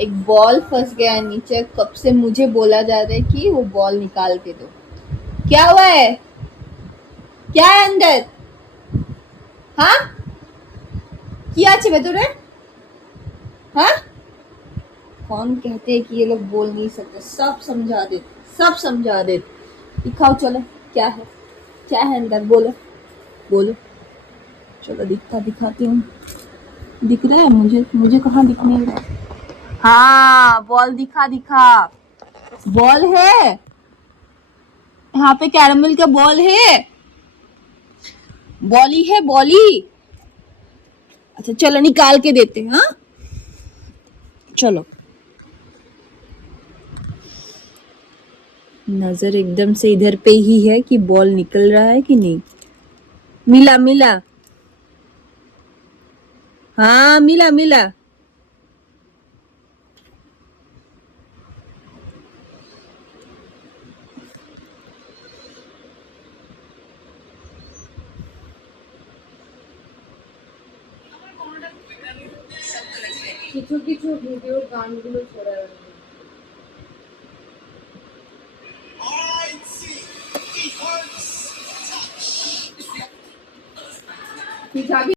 एक बॉल फंस गया नीचे, कब से मुझे बोला जा रहा है कि वो बॉल निकाल के दो। क्या हुआ है? क्या है अंदर? हाँ, क्या আছে ভেতরে? हाँ, कौन कहते हैं कि ये लोग बोल नहीं सकते? सब समझा देते, सब समझा देते। दिखाओ चलो, क्या है? क्या है अंदर? बोलो, बोलो। चलो दिखाती हूँ। दिख रहा है मुझे? मुझे कहाँ दिख नहीं रहा है। हाँ, बॉल दिखा दिखा। बॉल है यहाँ पे, कैरमल का बॉल है। बॉली है, बॉली। अच्छा चलो निकाल के देते हैं। हाँ चलो। नजर एकदम से इधर पे ही है कि बॉल निकल रहा है कि नहीं। मिला मिला। हाँ मिला मिला। কিছু কিছু ভিডিও গানগুলো সরে গেছে।